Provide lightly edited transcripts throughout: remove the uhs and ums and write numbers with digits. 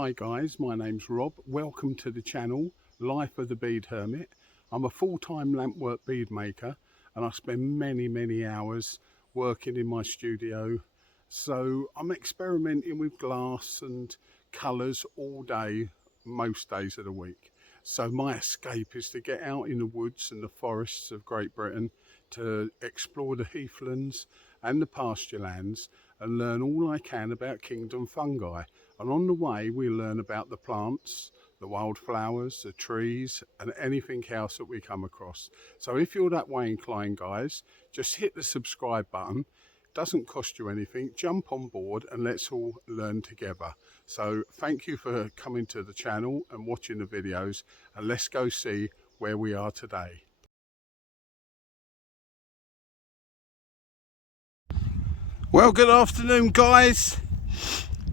Hi guys, my name's Rob. Welcome to the channel, Life of the Bead Hermit. I'm a full-time lampwork bead maker and I spend many hours working in my studio. So I'm experimenting with glass and colours all day, most days of the week. So my escape is to get out in the woods and the forests of Great Britain to explore the heathlands and the pasture lands and learn all I can about kingdom fungi. And on the way we learn about the plants, the wildflowers, the trees and anything else that we come across. So if you're that way inclined guys, just hit the subscribe button. It doesn't cost you anything. Jump on board and let's all learn together. So thank you for coming to the channel and watching the videos, and let's go see where we are today. Well, good afternoon guys.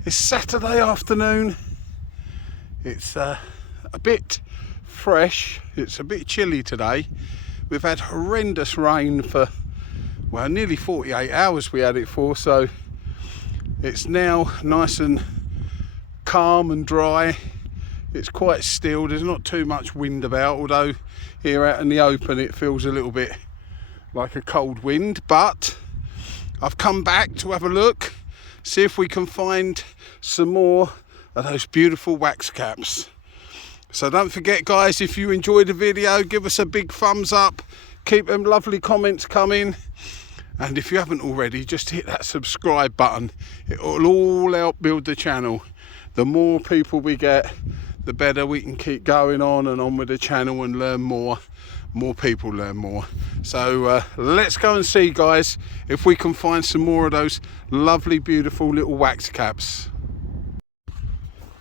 It's Saturday afternoon. It's a bit fresh. It's a bit chilly today. We've had horrendous rain for, well, nearly 48 hours we had it for, so it's now nice and calm and dry. It's quite still. There's not too much wind about, although here out in the open it feels a little bit like a cold wind. But I've come back to have a look, see if we can find some more of those beautiful wax caps. So don't forget guys, if you enjoyed the video, give us a big thumbs up, keep them lovely comments coming, and if you haven't already, just hit that subscribe button. It will all help build the channel. The more people we get, the better we can keep going on and on with the channel and learn more. More people learn more. So let's go and see guys if we can find some more of those lovely beautiful little wax caps.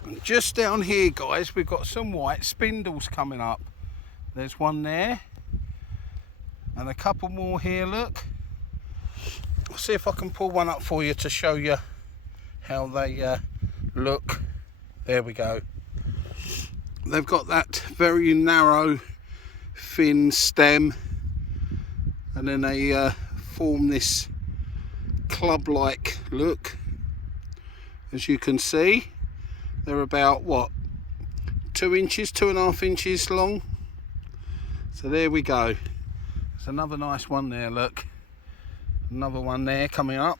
And just down here guys, we've got some white spindles coming up. There's one there and a couple more here, look. I'll see if I can pull one up for you to show you how they look. There we go. They've got that very narrow thin stem, and then they form this club-like look. As you can see, they're about what, 2 inches, 2.5 inches long. So there we go. There's another nice one there, look. Another one there coming up.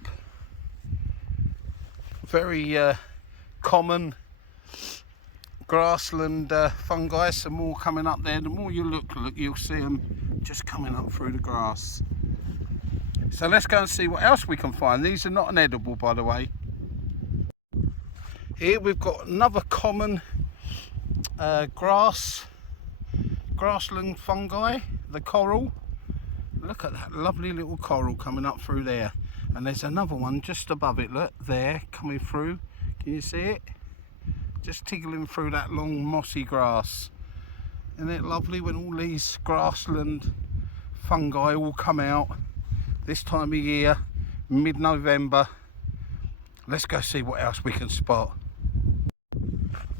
Very common grassland fungi. Some more coming up there. The more you look, you'll see them just coming up through the grass. So let's go and see what else we can find. These are not an edible, by the way. Here we've got another common grassland fungi, the coral. Look at that lovely little coral coming up through there. And there's another one just above it, look, there, coming through. Can you see it? Just tiggling through that long mossy grass. Isn't it lovely when all these grassland fungi all come out this time of year, mid-November? Let's go see what else we can spot.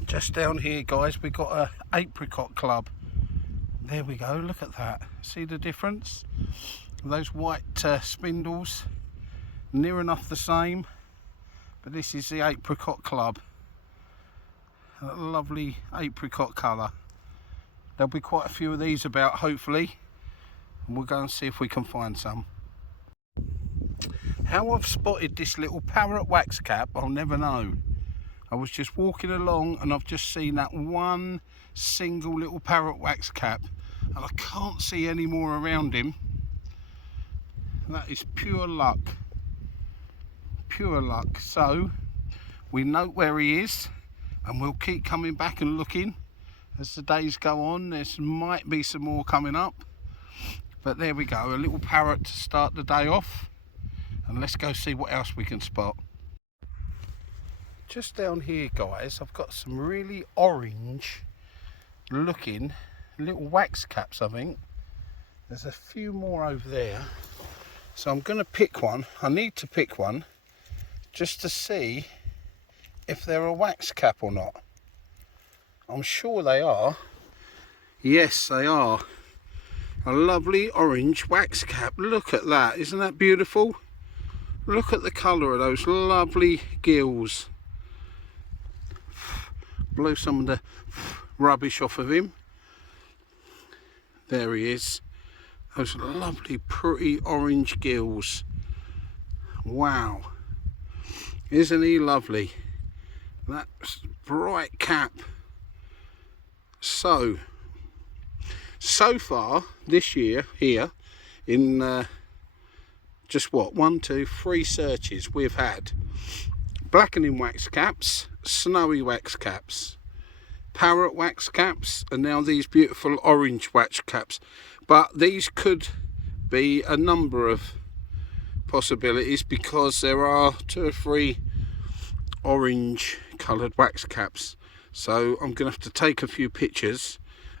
Just down here guys, we've got an apricot club. There we go, look at that. See the difference? Those white spindles, near enough the same, but this is the apricot club. A lovely apricot colour. There'll be quite a few of these about, hopefully, and we'll go and see if we can find some. How I've spotted this little parrot wax cap, I'll never know. I was just walking along and I've just seen that one single little parrot wax cap, and I can't see any more around him. That is pure luck. Pure luck. So we know where he is, and we'll keep coming back and looking as the days go on. There might be some more coming up, but there we go, a little parrot to start the day off. And let's go see what else we can spot. Just down here guys, I've got some really orange looking little wax caps, I think. There's a few more over there, so I'm going to pick one. I need to pick one just to see if they're a wax cap or not. I'm sure they are. Yes, they are. A lovely orange wax cap. Look at that. Isn't that beautiful? Look at the colour of those lovely gills. blow some of the rubbish off of him. There he is. Those lovely pretty orange gills. Wow, isn't he lovely? That bright cap. So far this year here in just what, 1, 2, 3 searches, we've had blackening waxcaps, snowy waxcaps, parrot waxcaps, and now these beautiful orange waxcaps. But these could be a number of possibilities because there are 2 or 3 orange coloured waxcaps. So I'm going to have to take a few pictures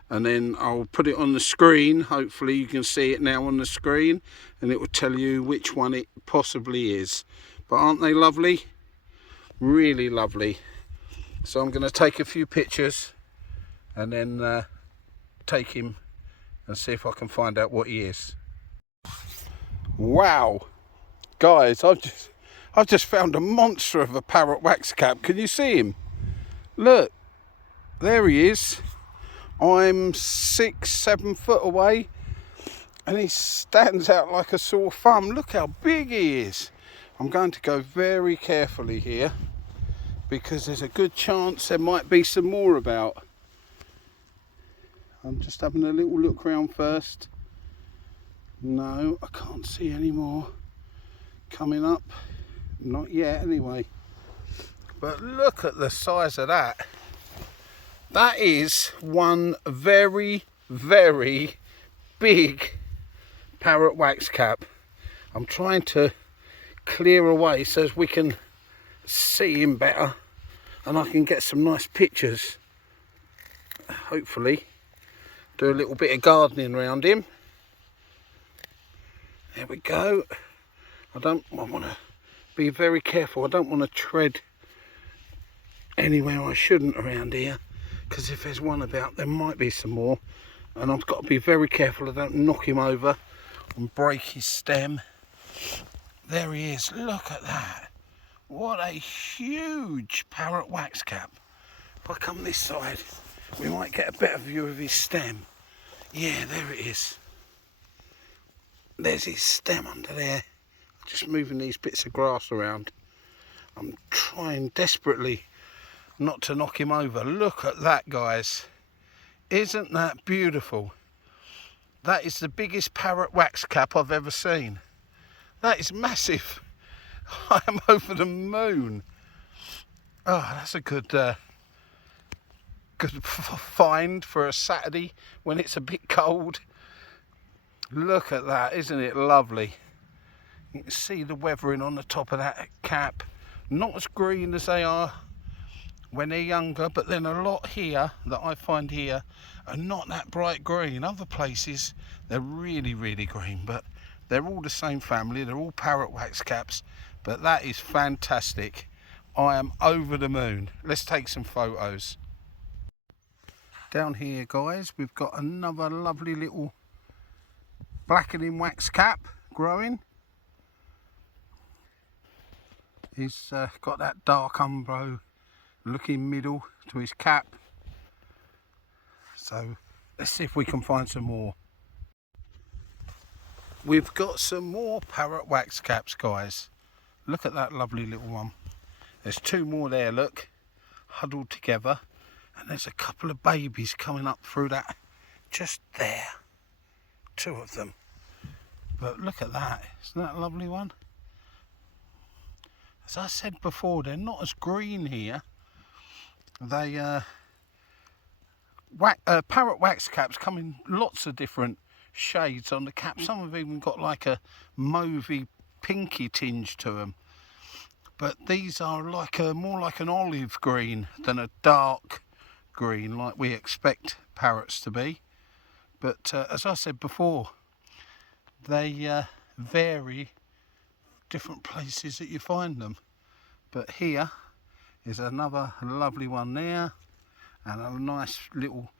and then I'll put it on the screen. Hopefully you can see it now on the screen and it will tell you which one it possibly is. But aren't they lovely? Really lovely. So I'm going to take a few pictures and then take him and see if I can find out what he is. Wow, guys, I've just found a monster of a parrot waxcap. Can you see him? Look, there he is. I'm 6, 7 foot away and he stands out like a sore thumb. Look how big he is. I'm going to go very carefully here because there's a good chance there might be some more about. I'm just having a little look around first. No, I can't see any more coming up. Not yet anyway. But look at the size of that. That is one very, very big parrot waxcap. I'm trying to clear away so as we can see him better and I can get some nice pictures. Hopefully. Do a little bit of gardening around him. There we go. I want to be very careful. I don't want to tread anywhere I shouldn't around here, because if there's one about there might be some more, and I've got to be very careful I don't knock him over and break his stem. There he is. Look at that. What a huge parrot waxcap. If I come this side we might get a better view of his stem. Yeah, there it is. There's his stem under there. Just moving these bits of grass around. I'm trying desperately not to knock him over. Look at that, guys. Isn't that beautiful? That is the biggest parrot waxcap I've ever seen. That is massive. I am over the moon. Oh, that's a good find for a Saturday when it's a bit cold. Look at that, isn't it lovely? You can see the weathering on the top of that cap. Not as green as they are when they're younger, but then a lot here that I find here are not that bright green. Other places they're really, really green, but they're all the same family. They're all parrot waxcaps, but that is fantastic. I am over the moon. Let's take some photos. Down here, guys, we've got another lovely little blackening waxcap growing. He's got that dark umbro looking middle to his cap. So let's see if we can find some more. We've got some more parrot waxcaps, guys. Look at that lovely little one. There's 2 more there, look, huddled together. And there's a couple of babies coming up through that, just there. 2 of them. But look at that, isn't that a lovely one? As I said before, they're not as green here. They parrot waxcaps come in lots of different shades on the cap. Some have even got like a mauvey pinky tinge to them. But these are like more like an olive green than a dark green like we expect parrots to be. But as I said before, they vary different places that you find them. But here is another lovely one there, and a nice little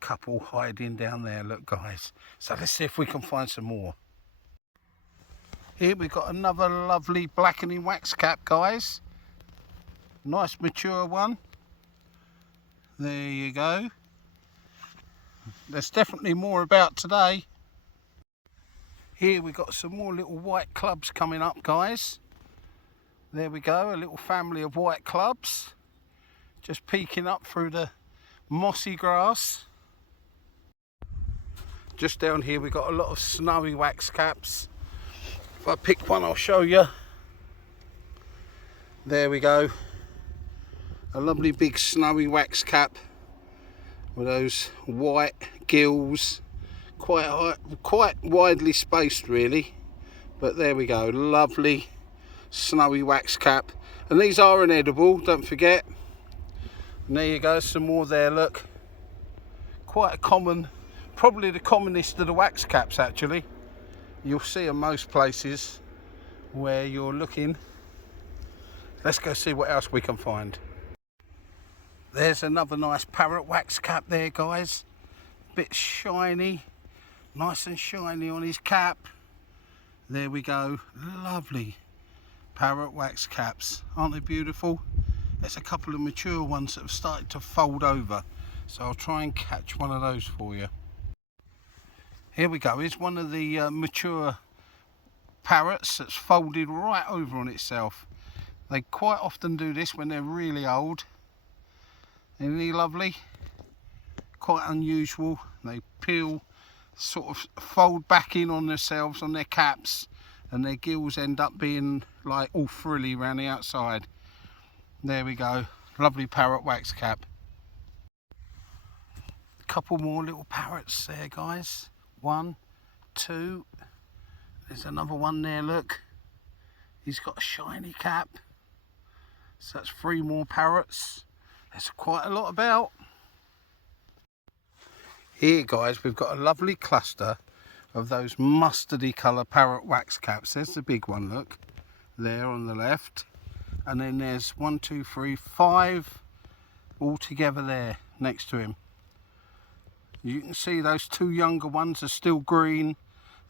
couple hiding down there, look, guys. So let's see if we can find some more. Here we've got another lovely blackening waxcap, guys. Nice mature one. There you go. There's definitely more about today. Here we got some more little white clubs coming up, guys. There we go, a little family of white clubs just peeking up through the mossy grass. Just down here we got a lot of snowy Waxcaps. If I pick one I'll show you. There we go, a lovely big snowy Waxcap with those white gills, quite widely spaced really, but there we go, lovely snowy Waxcap. And these are an edible, don't forget. And there you go, some more there, look. Quite a common, probably the commonest of the Waxcaps actually. You'll see in most places where you're looking. Let's go see what else we can find. There's another nice Parrot Waxcap there, guys. Bit shiny, nice and shiny on his cap. There we go, lovely Parrot Waxcaps. Aren't they beautiful? There's a couple of mature ones that have started to fold over, so I'll try and catch one of those for you. Here we go, here's one of the mature parrots that's folded right over on itself. They quite often do this when they're really old. Isn't he lovely? Quite unusual. They peel, sort of fold back in on themselves, on their caps, and their gills end up being like all frilly around the outside. There we go, lovely Parrot Waxcap. A couple more little parrots there, guys. 1, 2, there's another one there, look. He's got a shiny cap. So that's 3 more parrots. There's quite a lot about. Here, guys, we've got a lovely cluster of those mustardy colour Parrot Waxcaps. There's the big one, look, there on the left. And then there's 1, 2, 3, 5 all together there next to him. You can see those 2 younger ones are still green,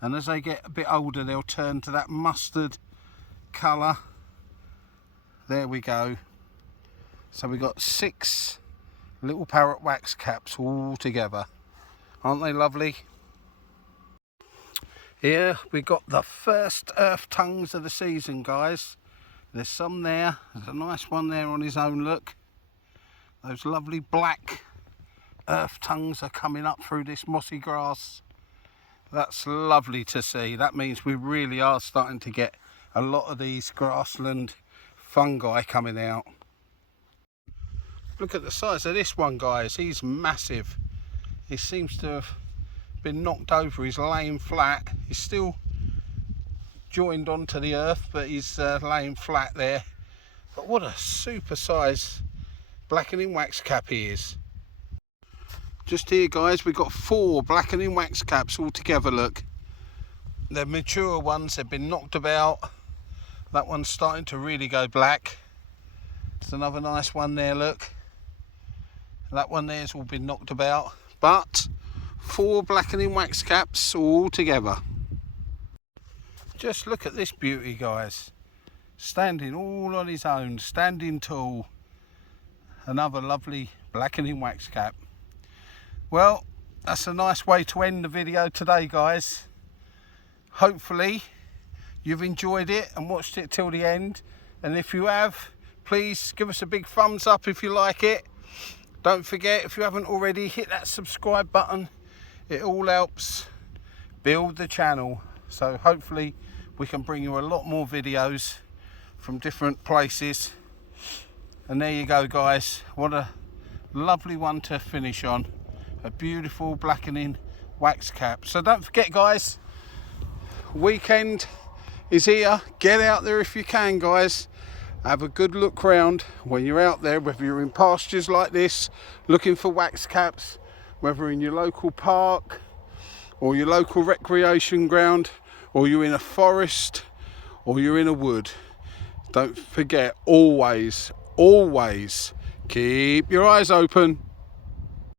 and as they get a bit older they'll turn to that mustard colour. There we go. So we've got 6 little Parrot Waxcaps all together. Aren't they lovely? Here we got the first earth tongues of the season, guys. There's some there. There's a nice one there on his own, look. Those lovely black earth tongues are coming up through this mossy grass. That's lovely to see. That means we really are starting to get a lot of these grassland fungi coming out. Look at the size of this one, guys. He's massive. He seems to have been knocked over. He's laying flat. He's still joined onto the earth, but he's laying flat there. But what a super size blackening Waxcap he is. Just here, guys, we've got 4 blackening Waxcaps all together, look. They're mature ones, they've been knocked about. That one's starting to really go black. There's another nice one there, look. That one there's all been knocked about. But 4 blackening Waxcaps all together. Just look at this beauty, guys. Standing all on his own, standing tall. Another lovely blackening Waxcap. Well, that's a nice way to end the video today, guys. Hopefully you've enjoyed it and watched it till the end. And if you have, please give us a big thumbs up if you like it. Don't forget, if you haven't already, hit that subscribe button. It all helps build the channel. So hopefully we can bring you a lot more videos from different places. And there you go, guys. What a lovely one to finish on. A beautiful blackening Waxcap. So don't forget, guys, weekend is here. Get out there if you can, guys. Have a good look round when you're out there, whether you're in pastures like this looking for Waxcaps, whether in your local park or your local recreation ground, or you're in a forest or you're in a wood. Don't forget, always keep your eyes open.